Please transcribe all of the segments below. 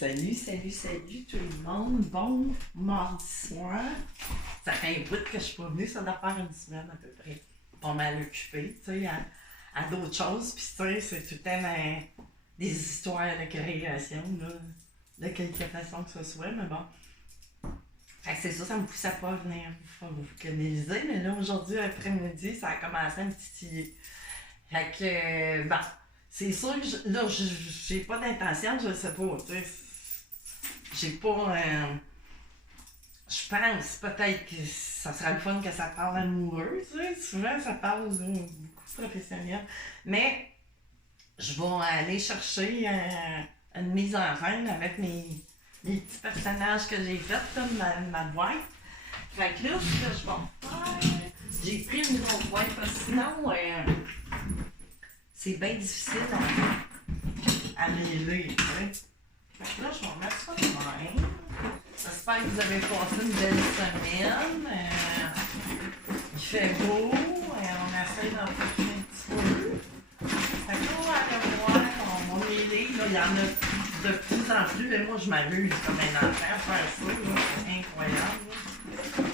Salut, salut, salut tout le monde. Bon mardi soir. Ça fait un bout que je suis pas venue, ça doit faire une semaine à peu près. Pas mal occupée, tu sais, à d'autres choses. Puis tu sais, c'est tout le temps des histoires de création, là, de quelque façon que ce soit, mais bon. Fait que c'est ça me pousse à pas venir vous canaliser, mais là, aujourd'hui, après-midi, ça a commencé à me titiller. Fait que, bon, c'est sûr que là, j'ai pas d'intention, je sais pas, tu sais. J'ai pas. Je pense peut-être que ça serait le fun que ça parle amoureux, tu sais. Souvent, ça parle beaucoup professionnel. Mais je vais aller chercher une mise en scène avec les petits personnages que j'ai faits, comme ma boîte. Fait que là, ce que je vais faire, j'ai pris une grosse boîte parce que sinon, c'est bien difficile à mêler, tu sais. Fait que là, je vais mettre ça de même. J'espère que vous avez passé une belle semaine. Il fait beau. On essaie d'en profiter un petit peu. Fait que là, on va aller voir. On va mêler. Là, il y en a de plus en plus. Et moi, je m'amuse comme un enfant à faire ça. Là. C'est incroyable. Là.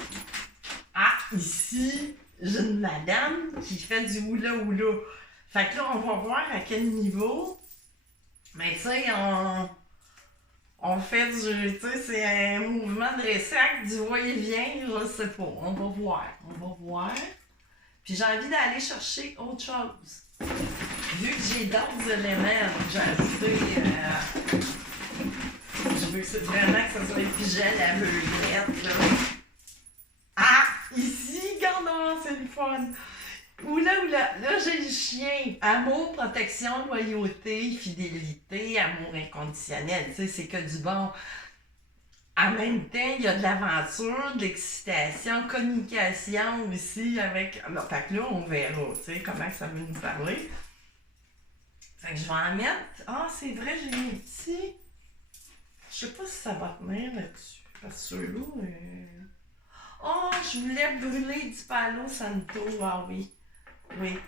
Ah, ici, j'ai une madame qui fait du hula-hula. Fait que là, on va voir à quel niveau. Mais tu sais, on fait du, tu sais, c'est un mouvement de ressac, du va-et-vient, je sais pas. On va voir. Puis j'ai envie d'aller chercher autre chose. Vu que j'ai d'autres éléments, j'ai ajouté, je veux que vraiment que ça soit épigel à meurette, là. Ah! Ici, regarde, c'est le fun! Oula, là j'ai le chien. Amour, protection, loyauté, fidélité, amour inconditionnel. Tu sais, c'est que du bon. En même temps, il y a de l'aventure, de l'excitation, communication aussi avec. Bon, fait que là, on verra, tu sais, comment ça veut nous parler. Fait que je vais en mettre. Ah, c'est vrai, j'ai mis un petit. Je sais pas si ça va tenir là-dessus. Parce que ceux-là. Oh, je voulais brûler du Palo Santo. Ah oui. Oui.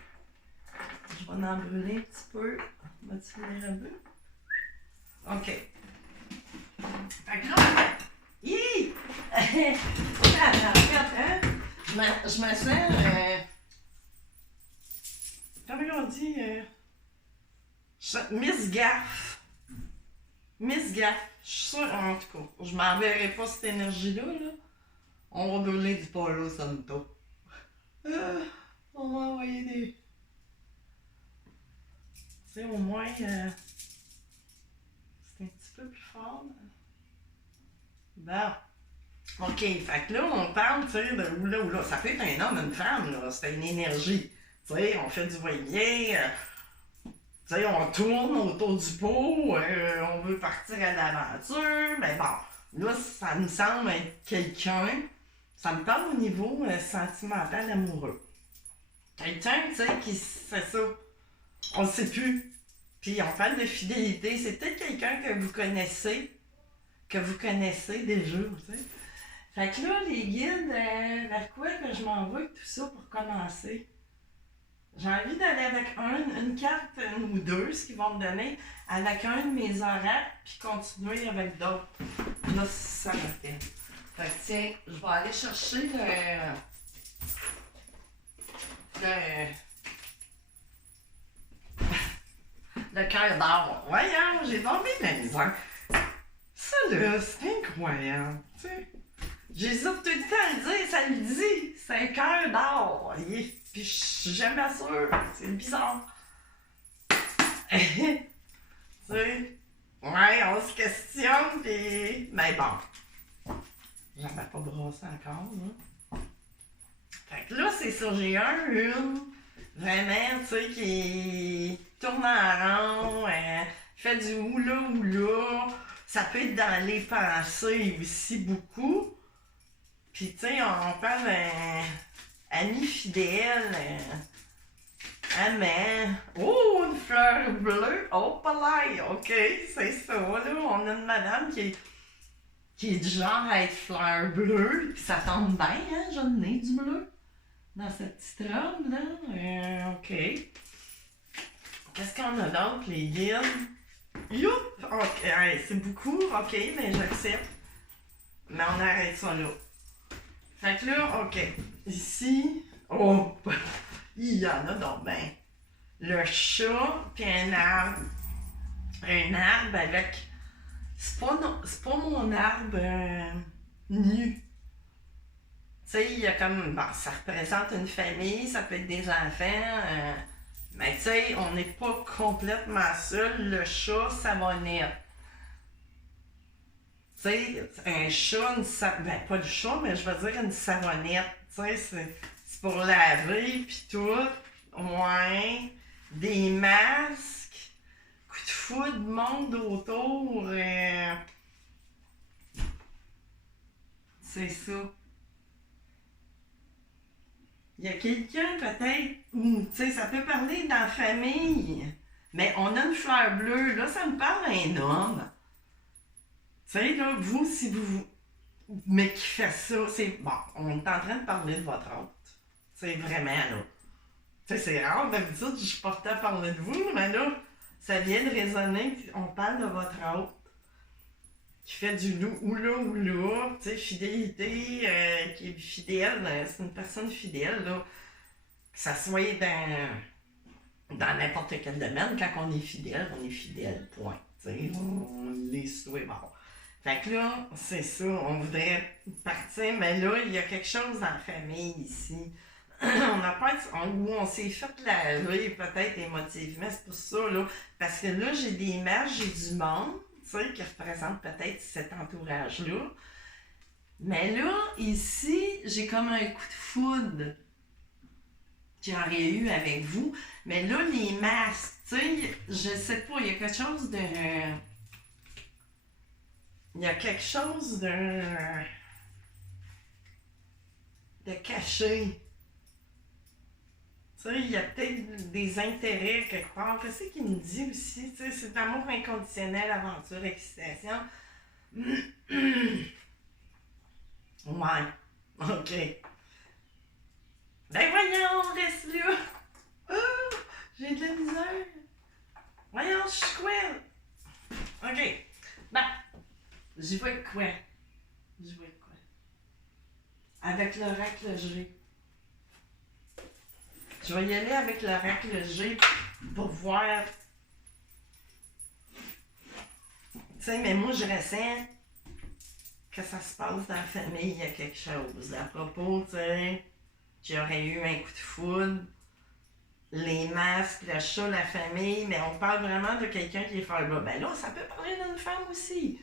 Je vais en brûler un petit peu. Va-tu venir un peu? OK. Fait que là, en fait, hein, je me sens, comment on dit, Miss Gaffe. Miss Gaffe. Je suis sûre, en tout cas, je m'enverrai pas cette énergie-là, là. On va brûler du Palo Santo. On va envoyer des... Tu sais, au moins, c'est un petit peu plus fort. Bon. OK, fait que là, on parle, tu sais, de oula. Ça peut être un homme, une femme, là. C'est une énergie. Tu sais, on fait du va-et-vient. Tu sais, on tourne autour du pot. On veut partir à l'aventure. Mais bon, là, ça me semble être quelqu'un. Ça me parle au niveau sentimental amoureux. Quelqu'un, tu sais, qui fait ça. On ne sait plus. Puis on parle de fidélité. C'est peut-être quelqu'un que vous connaissez déjà, tu sais. Fait que là, les guides, vers quoi que je m'en vais avec tout ça pour commencer? J'ai envie d'aller avec une carte, une ou deux, ce qu'ils vont me donner, avec un de mes oracles, puis continuer avec d'autres. Là, ça me fait. Fait que tiens, je vais aller chercher le cœur d'or. Voyons, j'ai tombé de la misère. Ça là, c'est incroyable, tu sais. J'hésite tout le temps à le dire, ça le dit. C'est un cœur d'or. Puis je suis jamais sûre. C'est bizarre. Tu sais. Ouais, on se questionne, pis. Mais bon. J'avais pas brassé encore, là. Fait que là, c'est ça. J'ai une. Vraiment, tu sais, qui tourne en rond. Fait du oula. Ça peut être dans les pensées aussi beaucoup. Puis, tu sais, on parle ami fidèle, amant. Oh, une fleur bleue. Oh, palais. OK, c'est ça, là. On a une madame qui est du genre à être fleur bleue. Puis ça tombe bien, hein, j'en ai du bleu. Dans cette petite robe, là. OK. Qu'est-ce qu'on a d'autre, les guides? Youp! Ok, hey, c'est beaucoup, ok, mais j'accepte. Mais on arrête ça là. Fait que là, ok. Ici, oh, il y en a donc ben. Le chat, puis un arbre. Un arbre avec. C'est pas mon arbre nu. Tu sais, il y a comme. Bon, ça représente une famille, ça peut être des enfants. Mais tu sais, on n'est pas complètement seul. Le chat, ça va naître. Tu sais, un chat, ben pas le chat, mais je veux dire une savonnette. Tu sais, c'est pour laver, pis tout. Ouais. Des masques. Coup de foudre, monde autour. C'est ça. Il y a quelqu'un peut-être, ou tu sais, ça peut parler dans la famille. Mais on a une fleur bleue, là, ça me parle d'un homme. Tu sais, là, vous, si vous. Mais qui fait ça, c'est. Bon, on est en train de parler de votre hôte. C'est vraiment, là. Tu sais, c'est rare, d'habitude, je suis portée à parler de vous, mais là, ça vient de résonner, on parle de votre hôte. Qui fait du loup, oula, tu sais, fidélité, qui est fidèle, c'est une personne fidèle, là. Que ça soit dans n'importe quel domaine, quand on est fidèle, point. Tu sais, on l'est souhait, bon. Fait que là, c'est ça, on voudrait partir, mais là, il y a quelque chose dans la famille ici. On n'a pas, où on s'est fait laver peut-être émotivement, c'est pour ça, là. Parce que là, j'ai des images, j'ai du monde, tu sais, qui représente peut-être cet entourage-là. Mais là, ici, j'ai comme un coup de foudre qu'il y aurait eu avec vous. Mais là, les masques, tu sais, je sais pas, il y a quelque chose de. Il y a quelque chose de caché. Tu sais, il y a peut-être des intérêts quelque part. Qu'est-ce qu'il me dit aussi? Tu sais, c'est d'amour inconditionnel, aventure, excitation. Ouais. OK. Ben voyons, reste là. Oh, j'ai de la misère. Voyons, je suis quoi? OK. Ben, j'y vais avec quoi? J'y vais avec quoi? Avec l'oracle G. Je vais y aller avec l'oracle G pour voir. Tu sais, mais moi, je ressens que ça se passe dans la famille, il y a quelque chose. À propos, tu sais, qu'il y aurait eu un coup de foudre, les masques, le chat, la famille, mais on parle vraiment de quelqu'un qui est fort bas. Ben là, ça peut parler d'une femme aussi.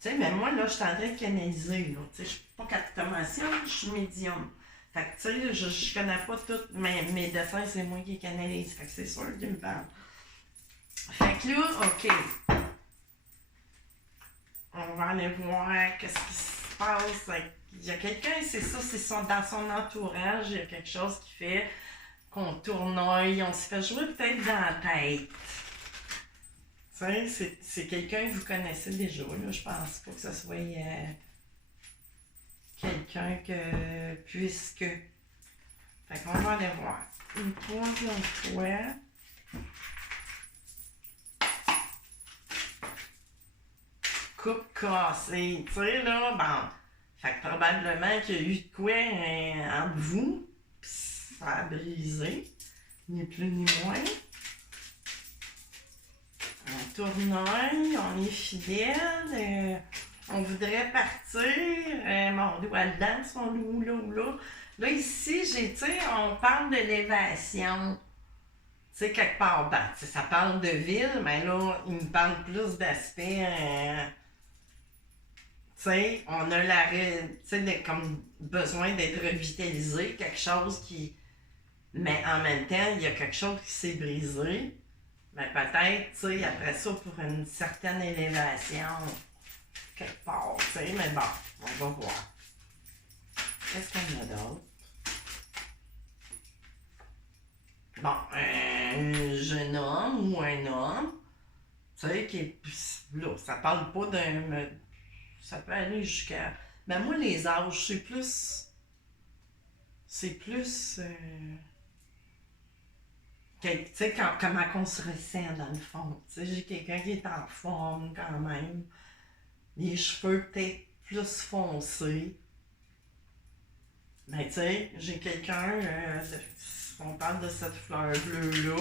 Tu sais, mais moi, là, je suis en train de canaliser, là. Tu sais, je suis pas captomation, je suis médium. Fait que, tu sais, je connais pas tous mes dessins, c'est moi qui canalise. Fait que c'est sûr qu'il me parle. Fait que là, OK. On va aller voir qu'est-ce qui se passe. Il y a quelqu'un, c'est ça, dans son entourage, il y a quelque chose qui fait qu'on tournoie, on se fait jouer peut-être dans la tête. Tu sais, c'est quelqu'un que vous connaissez déjà, là. Je pense pas que ce soit quelqu'un que. Puisque. Fait qu'on va aller voir. Une troisième fois. Coupe cassée. Tu sais, là, bon. Fait que probablement qu'il y a eu de quoi entre vous, pis ça a brisé, ni plus ni moins. On tournoie, on est fidèle, on voudrait partir, mon doigt dedans, son loup là ou là. Là, ici, tu sais, on parle de l'élévation. Tu sais, quelque part, ben, ça parle de ville, mais là, il me parle plus d'aspect. Tu sais, on a comme besoin d'être revitalisé, quelque chose qui. Mais en même temps, il y a quelque chose qui s'est brisé. Mais peut-être, tu sais, après ça, pour une certaine élévation, quelque part, tu sais, mais bon, on va voir. Qu'est-ce qu'on a d'autre? Bon, un jeune homme ou un homme, tu sais, qui est. Là, ça parle pas d'un. Ça peut aller jusqu'à. Mais moi, les âges, c'est plus. C'est plus. Tu sais, comment on se ressent dans le fond. Tu sais, j'ai quelqu'un qui est en forme quand même. Les cheveux peut-être plus foncés. Mais tu sais, j'ai quelqu'un, on parle de cette fleur bleue-là,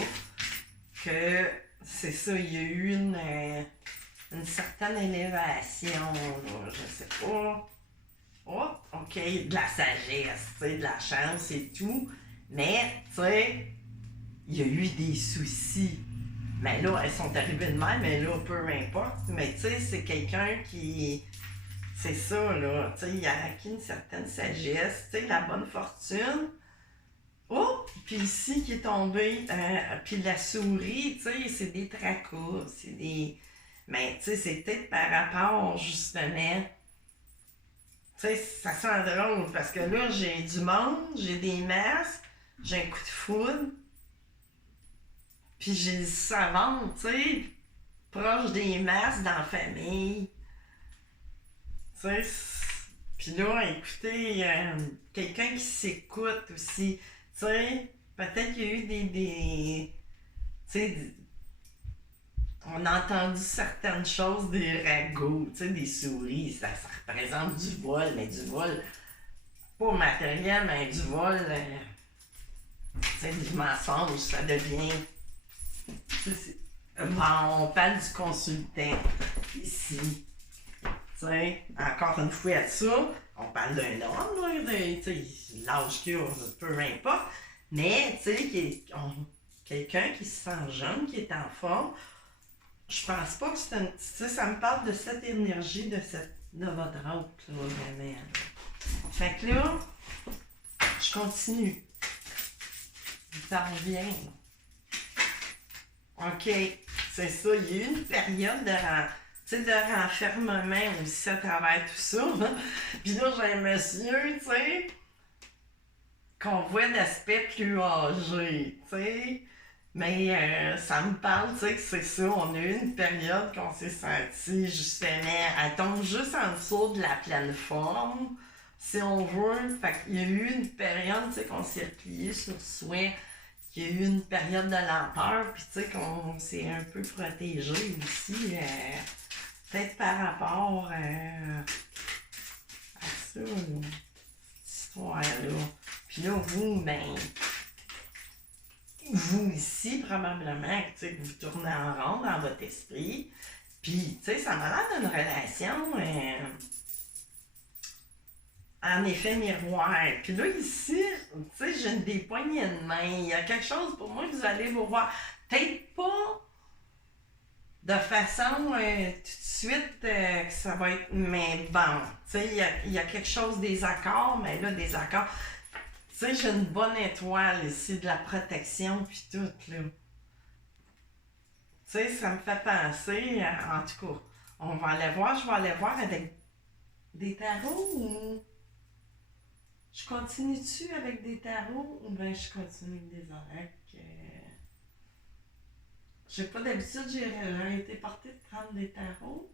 que c'est ça, il y a eu une certaine élévation, là, je sais pas. Oh, ok, de la sagesse, tu sais, de la chance et tout. Mais, tu sais, il y a eu des soucis. Mais là, elles sont arrivées de même, mais là, peu importe. Mais tu sais, c'est quelqu'un qui. C'est ça, là. Tu sais, il a acquis une certaine sagesse, tu sais, la bonne fortune. Oh! Puis ici, qui est tombé, puis la souris, tu sais, c'est des tracas, c'est des. Mais tu sais, c'est peut-être par rapport, justement. Tu sais, ça sent drôle parce que là, j'ai du monde, j'ai des masques, j'ai un coup de foudre, puis j'ai du savon, tu sais, proche des masques dans la famille. Tu sais, puis là, écoutez, quelqu'un qui s'écoute aussi. Tu sais, peut-être qu'il y a eu tu sais, on a entendu certaines choses des ragots, tu sais, des souris, ça représente du vol, mais du vol, pas matériel, mais du vol, tu sais, du mensonge, ça devient. On parle du consultant ici. T'sais, encore une fois de ça, on parle d'un homme, là, l'âge qu'il a, peu importe, mais quelqu'un qui se sent jeune, qui est en forme, je pense pas que c'est une. Ça me parle de cette énergie de votre autre, là, vraiment. Fait que là, je continue. Ça revient. OK, c'est ça, il y a eu une période de renfermement aussi à travers tout ça. Puis là, j'ai un monsieur, tu sais, qu'on voit d'aspect plus âgé, tu sais. Mais ça me parle, tu sais, que c'est ça. On a eu une période qu'on s'est senti justement, elle tombe juste en dessous de la pleine forme, si on veut. Fait qu'il y a eu une période, tu sais, qu'on s'est replié sur soi. Il y a eu une période de lenteur, puis tu sais, qu'on s'est un peu protégé aussi. Peut-être par rapport à ça, là, cette histoire-là. Puis là, vous ici, probablement, tu sais, vous tournez en rond dans votre esprit. Puis, tu sais, ça m'a l'air d'une relation en effet miroir. Puis là, ici, tu sais, j'ai des poignées de main. Il y a quelque chose pour moi que vous allez vous voir. Peut-être pas de façon tout de suite que ça va être. Mais bon, tu sais, il y a quelque chose des accords, mais là, des accords. Tu sais, j'ai une bonne étoile ici, de la protection, puis tout, là. Tu sais, ça me fait penser, en tout cas, on va aller voir, je vais aller voir avec des tarots ou. Je continue dessus avec des tarots ou bien je continue avec des oracles? Je sais pas, d'habitude, j'ai été portée de prendre des tarots.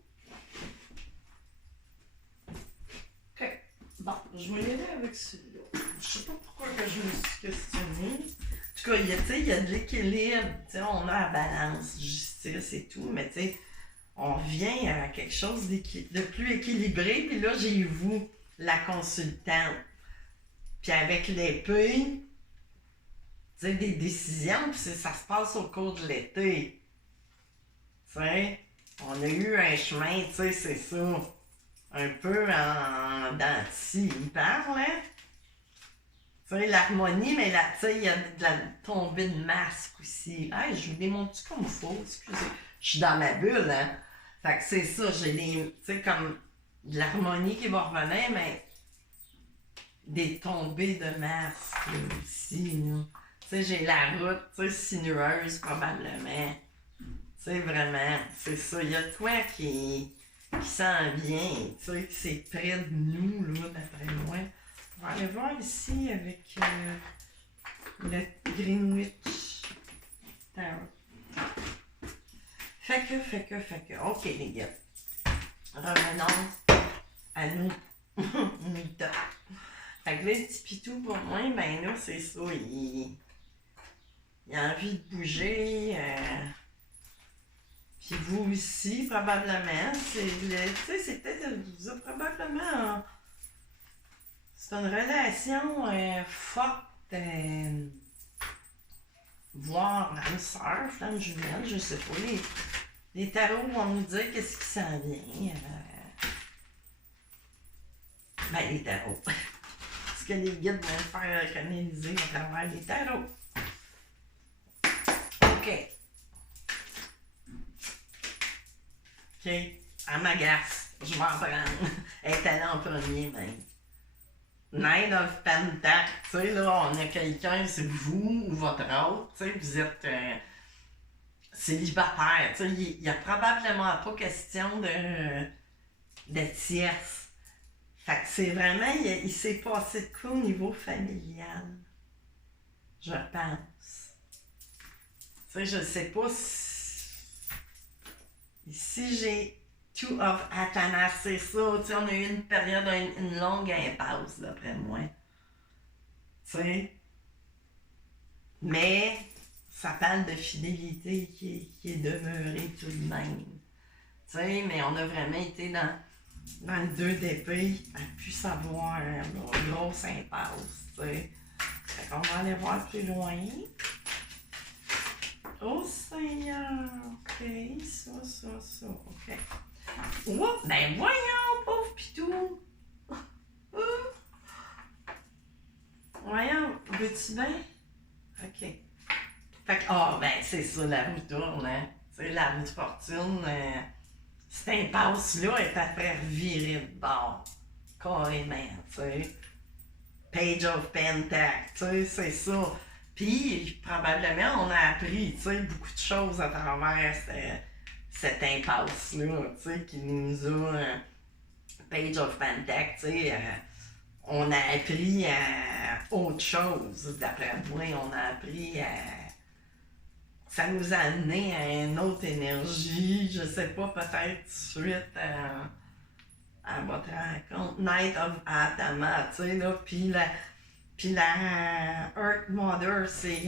Ok. Bon, je vais y aller avec celui-là. Je sais pas pourquoi que je me suis questionnée. En tout cas, il y a de l'équilibre. On a la balance, justice et tout, mais tu sais, on revient à quelque chose de plus équilibré. Puis là, j'ai vous, la consultante. Puis avec l'épée, tu sais, des décisions, puis ça se passe au cours de l'été. Tu sais, on a eu un chemin, tu sais, c'est ça, un peu en dents de scie. Il parle, hein? Tu sais, l'harmonie, mais tu sais, il y a de la tombée de masque aussi. Hey, je vous démontre comme il faut, excusez. Je suis dans ma bulle, hein? Fait que c'est ça, j'ai des, tu sais, comme de l'harmonie qui va revenir, mais des tombées de masque aussi, là. Tu sais, j'ai la route, tu sais, sinueuse probablement. Tu sais, vraiment, c'est ça. Il y a de quoi qui s'en vient, tu sais, que c'est près de nous, là, d'après moi. On va aller voir ici avec le Greenwich Tower. Fait que. OK, les gars. Revenons à nous. Fait que là, le petit pitou pour moi, ben là, c'est ça, il a envie de bouger. Puis vous aussi, probablement. Tu sais, c'est peut-être, vous êtes probablement, c'est une relation forte, voire âme sœur, flamme jumelle, je sais pas. Les tarots vont nous dire qu'est-ce qui s'en vient. Ben, les tarots. Ce que les guides vont faire canaliser à travers les tarots. OK. OK. Elle m'agace. Je vais en prendre. Elle est allée en premier, même. Knight of Pentacle. Tu sais, là, on a quelqu'un, c'est vous ou votre autre. Tu sais, vous êtes célibataire. Tu sais, il n'y a probablement pas question de tierce. Fait que c'est vraiment, il s'est passé de quoi au niveau familial? Je pense. Tu sais, je sais pas si. Ici, j'ai Two of Atanas, c'est ça. Tu sais, on a eu une période, une longue impasse, d'après moi. Tu sais. Mais, ça parle de fidélité qui est demeurée tout de même. Tu sais, mais on a vraiment été dans le 2 d'épée, à plus savoir, une grosse impasse, tu sais. Fait qu'on va aller voir plus loin. Oh Seigneur, ok, ça, ok. Oups, ben voyons, pauvre pitou. Voyons, veux-tu bien? Ok. Fait que, ben c'est ça, la roue tourne, hein. Tu sais, la roue de fortune, cette impasse-là est après revirée de bord. Carrément, tu sais. Page of Pentacle, tu sais, c'est ça. Puis, probablement, on a appris, tu sais, beaucoup de choses à travers cette impasse-là, tu sais, qui nous a. Page of Pentacle, tu sais, on a appris autre chose. D'après moi, on a appris à. Ça nous a amené à une autre énergie, je sais pas, peut-être suite à votre rencontre. Night of Atama, tu sais, là, puis la Earth Mother, c'est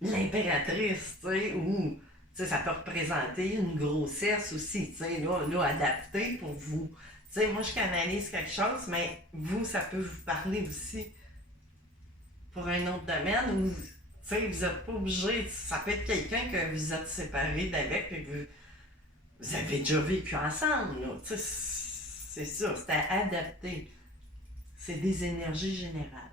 l'impératrice, tu sais, ou, tu sais, ça peut représenter une grossesse aussi, tu sais, là, adaptée pour vous. Tu sais, moi, je canalise quelque chose, mais vous, ça peut vous parler aussi pour un autre domaine où, tu sais, vous n'êtes pas obligé, ça peut être quelqu'un que vous êtes séparé d'avec et que vous avez déjà vécu ensemble, là. Tu sais, c'est ça, c'est à adapter. C'est des énergies générales.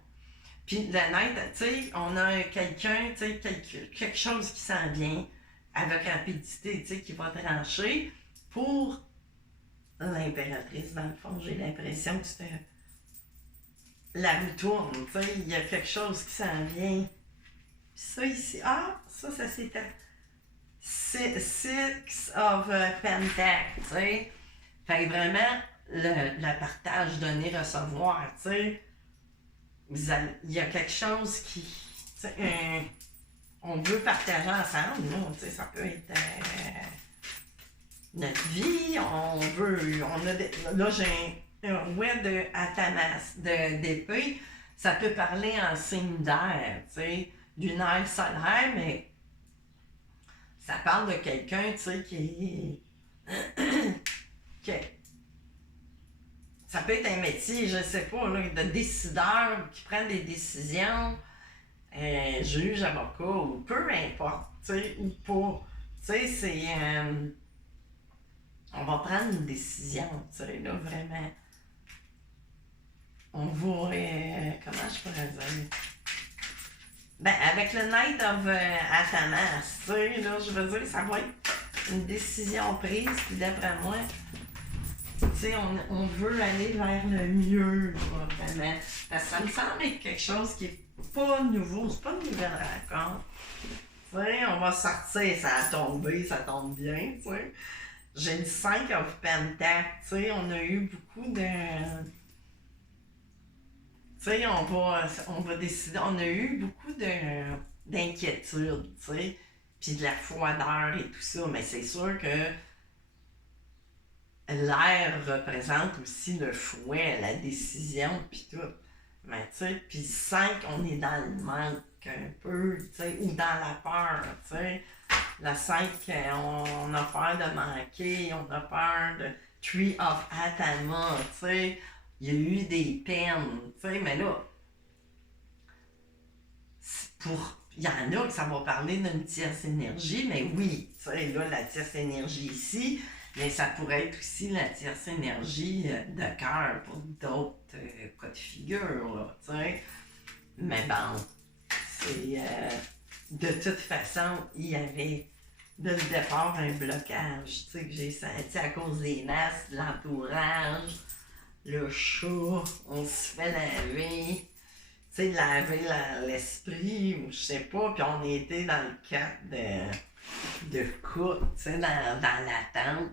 Puis le night, tu sais, on a quelqu'un, tu sais, quelque chose qui s'en vient avec rapidité, tu sais, qui va trancher pour l'impératrice. Dans le fond, j'ai l'impression que c'était la roue tourne, tu sais, il y a quelque chose qui s'en vient. Puis ça ici, ça c'était Six of Pentacle, tu sais. Fait que vraiment, le partage, donner, recevoir, tu sais. Il y a quelque chose qui. On veut partager ensemble, là, tu sais, ça peut être notre vie, on veut. Là, j'ai un rouet de Atanas, d'épée, ça peut parler en signe d'air, tu sais, lunaire, solaire, mais ça parle de quelqu'un, tu sais, qui ça peut être un métier, je sais pas, là, de décideur qui prend des décisions, juge, avocat, ou peu importe, tu sais, ou pas. Tu sais, c'est. On va prendre une décision, tu sais, là, vraiment. On va. Comment je pourrais dire? Ben, avec le Night of Athanas, tu sais, là, je veux dire, ça va être une décision prise, puis d'après moi, tu sais, on veut aller vers le mieux, vraiment. Parce que ça me semble être quelque chose qui est pas nouveau, c'est pas une nouvelle rencontre. Tu sais, on va sortir, ça a tombé, ça tombe bien, tu sais. J'ai le 5 of Pentacle, tu sais, on a eu beaucoup de. Tu sais, on va décider, on a eu beaucoup d'inquiétudes, tu sais, puis de la froideur et tout ça, mais c'est sûr que l'air représente aussi le fouet, la décision, puis tout. Mais tu sais, puis 5, on est dans le manque un peu, tu sais, ou dans la peur, tu sais. La 5, on a peur de manquer, on a peur de Tree of Atama, tu sais. Il y a eu des peines, tu sais, mais là, il y en a que ça va parler d'une tierce énergie, mais oui, tu sais, là, la tierce énergie ici, mais ça pourrait être aussi la tierce énergie de cœur pour d'autres cas de figure, là, tu sais. Mais bon, c'est... de toute façon, il y avait dès le départ un blocage, tu sais, que j'ai senti à cause des masses, de l'entourage, le chat, on se fait laver, tu sais, laver l'esprit, ou je sais pas, puis on était dans le cadre de couple, tu sais, dans l'attente,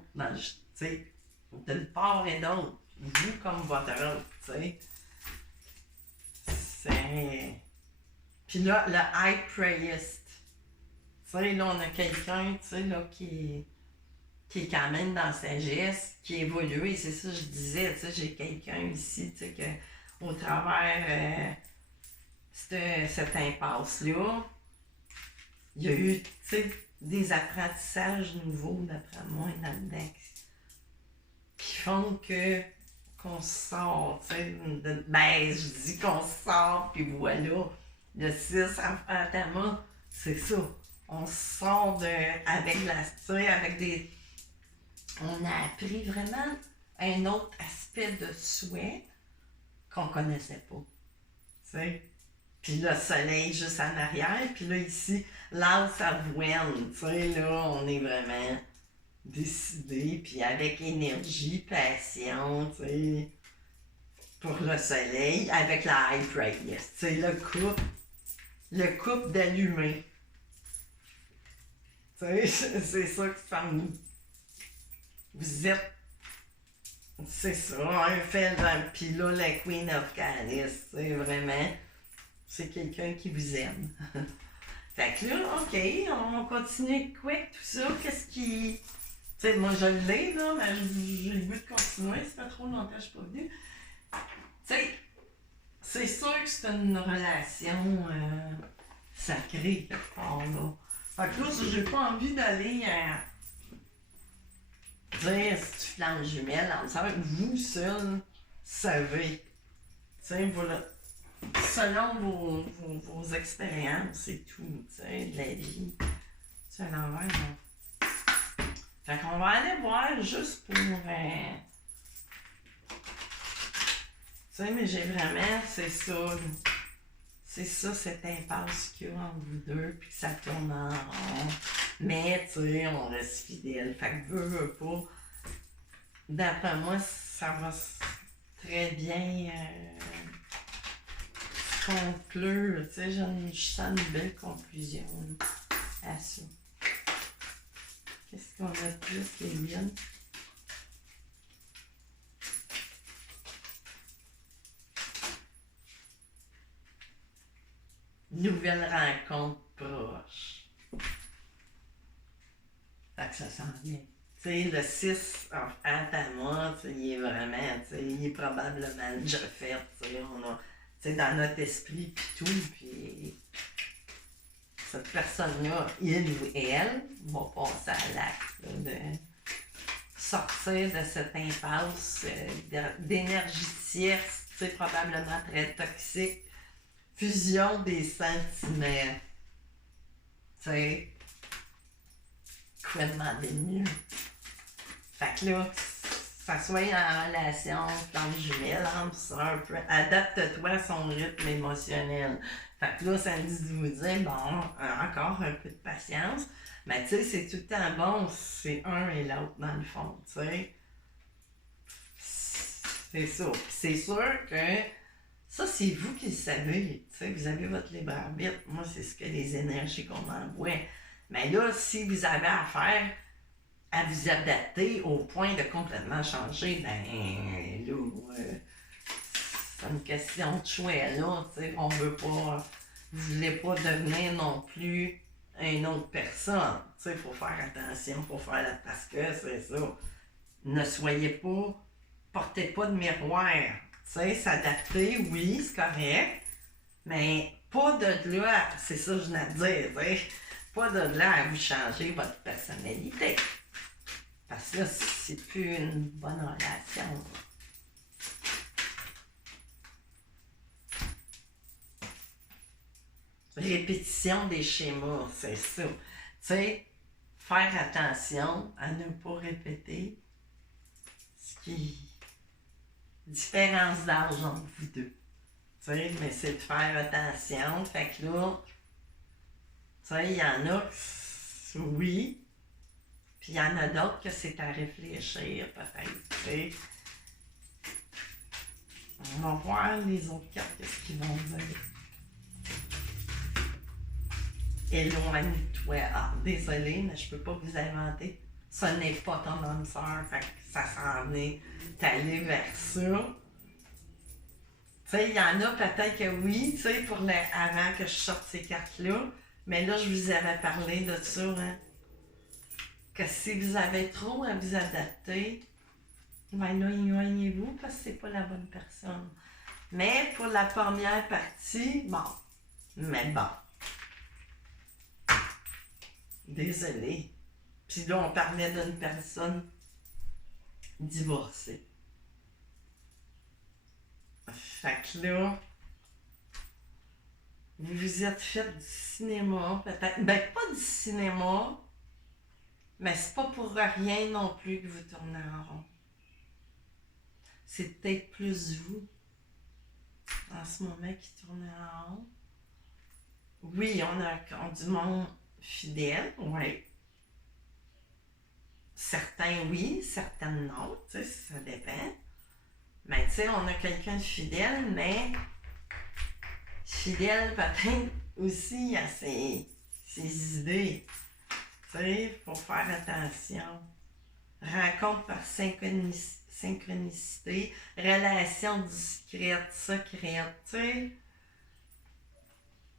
tu sais, de part et d'autre, vous comme votre autre, tu sais. C'est... Puis là, le high priest, tu sais, là, on a quelqu'un, tu sais, là, qui est quand même dans sa geste, qui est évolué, c'est ça que je disais, tu sais, j'ai quelqu'un ici, tu sais, que au travers cette impasse-là, il y a eu, tu sais, des apprentissages nouveaux, d'après moi, là-dedans, qui font qu'on sort, tu sais, ben, je dis qu'on sort, puis voilà, le 6 à Tama, c'est ça. On sort avec la, tu sais, avec des... On a appris vraiment un autre aspect de soi qu'on connaissait pas, tu sais. Puis le soleil juste en arrière, puis là ici, l'as avoine, tu sais, là, on est vraiment décidé, puis avec énergie, passion, tu sais, pour le soleil, avec la high brightness, tu sais, le couple d'allumé. Tu sais, c'est ça que ça me... Vous êtes... C'est ça, un fait, puis là, la Queen of Calice, tu sais, vraiment, c'est quelqu'un qui vous aime. Fait que là, OK, on continue avec quoi, tout ça, qu'est-ce qui... Tu sais, moi je l'ai, là, mais j'ai le goût de continuer, ça fait trop longtemps que je suis pas venue. Tu sais, c'est sûr que c'est une relation sacrée, quelque part, là. Fait que là, j'ai pas envie d'aller dire si tu flanques jumelle, en savant que vous seul savez. Tu sais, voilà. Selon vos expériences et tout, tu sais, de la vie. Tu sais, à l'envers, là. Fait qu'on va aller voir juste pour... tu sais, mais j'ai vraiment... C'est ça, là. C'est ça, cette impasse qu'il y a entre vous deux, puis que ça tourne en rond. Mais, tu sais, on reste fidèle. Fait que veux pas. D'après moi, ça va très bien conclure. Tu sais, je sens une belle conclusion à ça. Qu'est-ce qu'on a de plus, Kéliane? Nouvelle rencontre proche. Fait que ça sent bien. Tu sais, le 6 à Tama, tu sais, il est vraiment, tu sais, il est probablement déjà fait, tu sais, on a, tu sais, dans notre esprit pis tout, puis cette personne-là, il ou elle, va passer à l'acte, là, de sortir de cette impasse d'énergie tierce, tu sais, probablement très toxique, fusion des sentiments, tu sais, quoi demander de mieux? Fait que là, ça soit en relation, flamme jumelle, entre ça un peu, adapte-toi à son rythme émotionnel. Fait que là, ça me dit de vous dire, bon, encore un peu de patience, mais tu sais, c'est tout le temps bon, c'est un et l'autre dans le fond, tu sais. C'est ça. Puis c'est sûr que ça, c'est vous qui le savez, tu sais, vous avez votre libre arbitre. Moi, c'est ce que les énergies qu'on m'envoie. Mais là, si vous avez affaire à vous adapter au point de complètement changer, ben là, c'est une question de choix, là, tu sais, on veut pas, vous voulez pas devenir non plus une autre personne, tu sais, il faut faire attention, parce que c'est ça, ne soyez pas, portez pas de miroir, tu sais, s'adapter, oui, c'est correct, mais pas de là, c'est ça que je venais de dire, tu sais, pas de là à vous changer votre personnalité. Parce que là, c'est plus une bonne relation. Répétition des schémas, c'est ça. Tu sais, faire attention à ne pas répéter ce qui. Différence d'âge entre vous deux. Tu sais, mais c'est de faire attention. Fait que là, tu sais, il y en a que oui, puis il y en a d'autres que c'est à réfléchir, peut-être. Tu sais. On va voir les autres cartes, qu'est-ce qu'ils vont dire. Éloigne-toi. Ah, désolé, mais je peux pas vous inventer. Ce n'est pas ton âme sœur, fait que ça s'en est allé vers ça. Tu sais, il y en a peut-être que oui, tu sais, avant que je sorte ces cartes-là, mais là, je vous avais parlé de ça, hein, que si vous avez trop à vous adapter, ben là, éloignez-vous parce que c'est pas la bonne personne. Mais pour la première partie, bon, mais bon. Désolée. Puis là, on parlait d'une personne divorcée. Fait que là, vous vous êtes fait du cinéma, peut-être. Ben, pas du cinéma, mais c'est pas pour rien non plus que vous tournez en rond. C'est peut-être plus vous, en ce moment, qui tournez en rond. Oui, on a du monde fidèle, oui. Certains oui, certaines non, tu sais, ça dépend. Mais tu sais, on a quelqu'un de fidèle, mais fidèle peut-être aussi à ses idées. Tu sais, il faut faire attention. Rencontre par synchronicité, relation discrète, secrète, tu sais.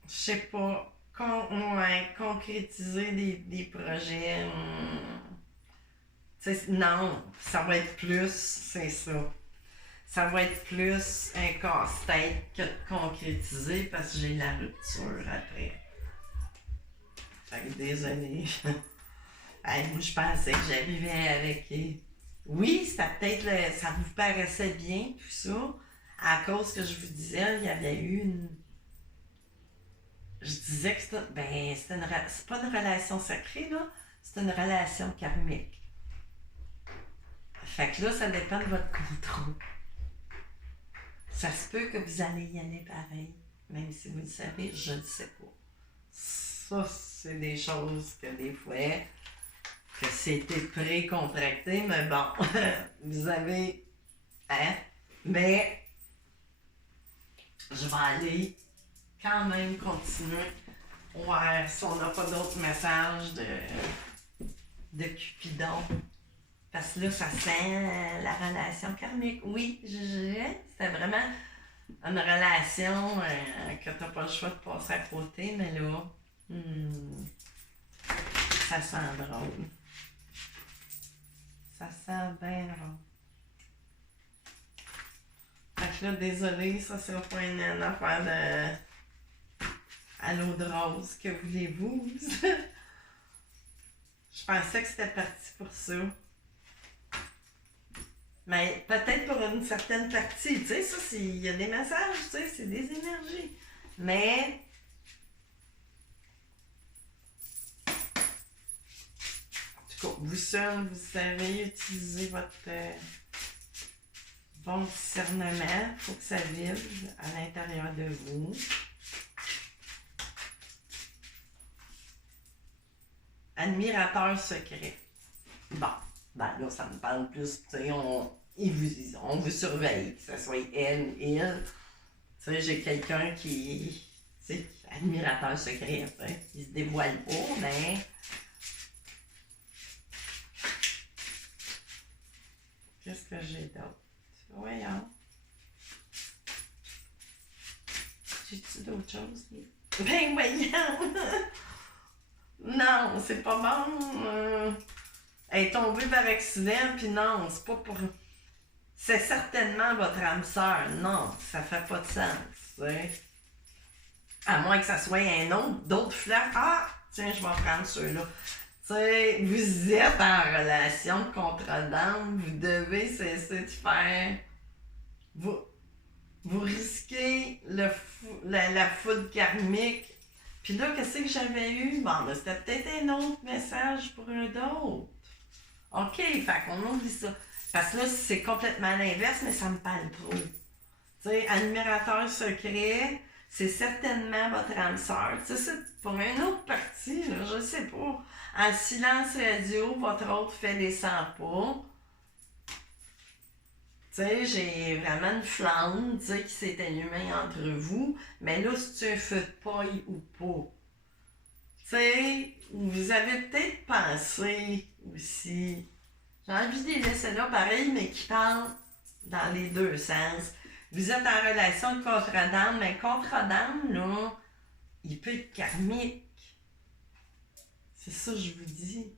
Je sais pas, concrétiser des projets. Non, ça va être plus, c'est ça. Ça va être plus un casse-tête que de concrétiser parce que j'ai la rupture après. Fait que désolé. Hey, moi, je pensais que j'arrivais avec. Oui, ça peut-être ça vous paraissait bien, tout ça. À cause que je vous disais, il y avait eu une. Je disais que c'est pas une relation sacrée, là. C'est une relation karmique. Fait que là, ça dépend de votre contrôle. Ça se peut que vous allez y aller pareil, même si vous le savez, je ne sais pas. Ça, c'est des choses que des fois, que c'était pré-contracté, mais bon, vous avez, hein, mais je vais aller quand même continuer. Ouais, si on n'a pas d'autres messages de Cupidon. Parce que là, ça sent la relation karmique. Oui, c'était vraiment une relation que t'as pas le choix de passer à côté, mais là, ça sent drôle. Ça sent bien drôle. Fait que là, désolé, ça c'est pas une affaire de à l'eau de rose. Que voulez-vous? Je pensais que c'était parti pour ça. Mais peut-être pour une certaine partie, tu sais, ça, il y a des messages, tu sais, c'est des énergies. Mais, en tout cas, vous seul, vous savez utiliser votre bon discernement. Il faut que ça vive à l'intérieur de vous. Admirateur secret. Bon. Ben là, ça me parle plus, tu sais, on vous surveille, que ce soit elle, il. Tu sais, j'ai quelqu'un qui, tu sais, admirateur secret, tu sais, qui se dévoile pas, mais. Qu'est-ce que j'ai d'autre? Voyons. J'ai-tu d'autres choses? Ben voyons! Non, c'est pas bon. Elle est tombée par accident, puis non, c'est pas pour. c'est certainement votre âme sœur. Non, ça fait pas de sens, tu sais. À moins que ça soit un autre, d'autres fleurs. Ah, tiens, je vais prendre ceux-là. Tu sais, vous êtes en relation de contre-dame, vous devez cesser de faire. Vous, vous risquez la foudre karmique. Puis là, qu'est-ce que j'avais eu? Bon, là, c'était peut-être un autre message pour un d'autre. OK, fait qu'on oublie ça. Parce que là, c'est complètement l'inverse, mais ça me parle trop. Tu sais, admirateur secret, c'est certainement votre âme sœur. Tu sais, c'est pour une autre partie, là, je sais pas. En silence radio, votre autre fait les 100 pas. Tu sais, j'ai vraiment une flamme, tu sais, qui s'est allumée entre vous. Mais là, si tu un feu de paille ou pas. Tu sais, vous avez peut-être pensé aussi. J'ai envie de les laisser là, pareil, mais qui parlent dans les deux sens. Vous êtes en relation de contre-dame, mais contre-dame, là, il peut être karmique. C'est ça que je vous dis.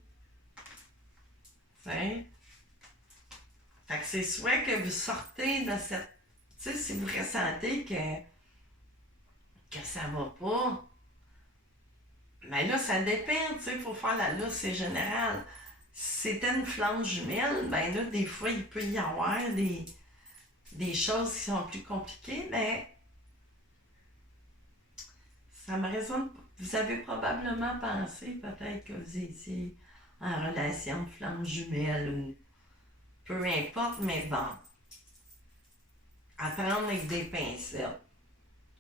Tu sais? Fait que c'est soit que vous sortez de cette. Tu sais, si vous ressentez que ça va pas. Mais là, ça dépend, tu sais, il faut faire la liste, c'est général. Si c'était une flamme jumelle, ben là, des fois, il peut y avoir des choses qui sont plus compliquées, mais ça me résonne. Vous avez probablement pensé peut-être que vous étiez en relation de flamme jumelle ou peu importe, mais bon. À prendre avec des pincettes.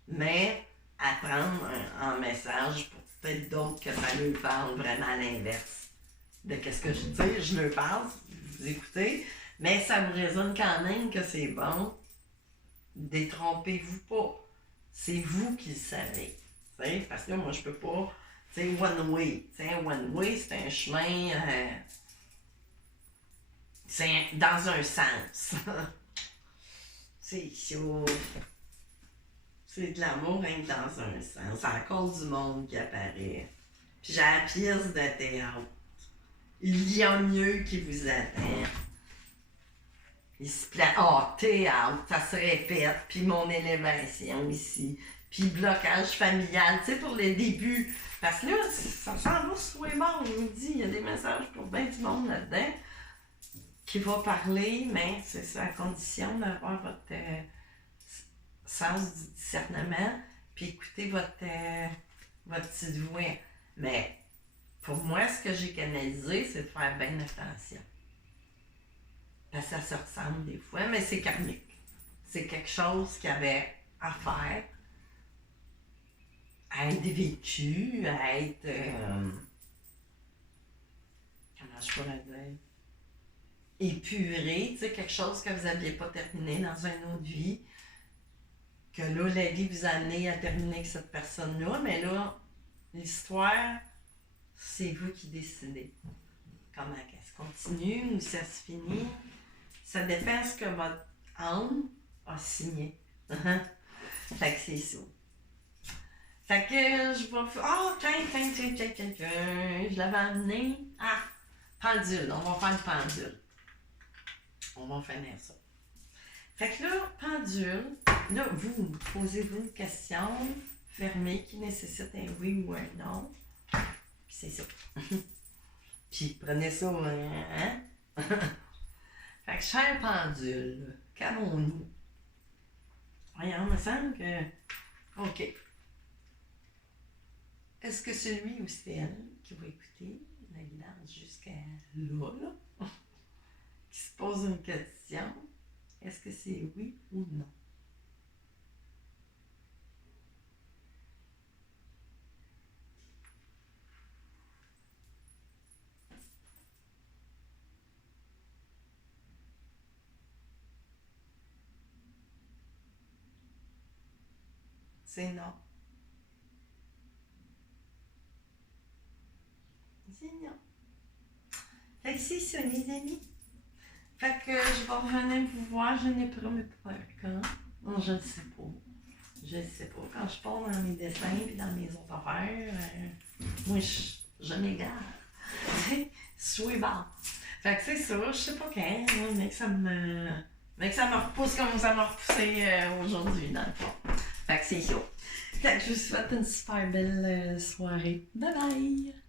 Mais à prendre en message pour peut-être d'autres que ça leur parle vraiment à l'inverse de ce que je dis. Je leur parle, vous écoutez, mais ça vous résonne quand même que c'est bon. Détrompez-vous pas. C'est vous qui le savez. T'sais, parce que là, moi, je peux pas. Tu sais, one way. T'sais, one way, c'est un chemin. C'est dans un sens. C'est ça. C'est de l'amour rien que dans un sens. C'est encore du monde qui apparaît. Puis j'ai la pièce de théâtre. Il y a mieux qui vous attend. Il se plaît. Oh, théâtre, ça se répète. Puis mon élévation ici. Puis blocage familial, tu sais, pour les débuts. Parce que là, ça s'en va sur les bords. Il me dit, il y a des messages pour bien du monde là-dedans qui va parler, mais c'est ça, à condition d'avoir votre sens du discernement, puis écouter votre petite voix. Mais pour moi, ce que j'ai canalisé, c'est de faire bien attention. Parce que ça se ressemble des fois, mais c'est karmique. C'est quelque chose qu'il y avait à faire, à être vécu, à être. Comment je pourrais dire? Épuré, tu sais, quelque chose que vous n'aviez pas terminé dans une autre vie. Que là, la vie vous a amené à terminer avec cette personne-là, mais là, l'histoire, c'est vous qui décidez. Comment elle se continue ou ça se finit. Ça dépend de ce que votre âme a signé. Fait que c'est ça. Fait que je vais. Oh, tiens. Je l'avais amené. Ah, pendule. On va faire une pendule. On va finir ça. Fait que là, pendule, là, vous posez-vous une question fermée qui nécessite un oui ou un non. Puis c'est ça. Puis prenez ça, hein? Fait que cher pendule, calmons-nous. Voyons, il me semble que. OK. Est-ce que celui ou celle qui va écouter la guidance jusqu'à là, qui se pose une question, est-ce que c'est oui ou non? C'est non. C'est non. Fait que c'est ça, les amis. Fait que je vais revenir vous voir, je n'ai pas mes peur quand. Non, je ne sais pas. Je ne sais pas. Quand je pars dans mes dessins et dans mes autres affaires, moi, je m'égare. Sois bas. Fait que c'est ça, je sais pas quand, mais ça me. Mais que ça me repousse comme ça m'a repoussé aujourd'hui, dans le fond. Fait que c'est ça. Fait que je vous souhaite une super belle soirée. Bye bye!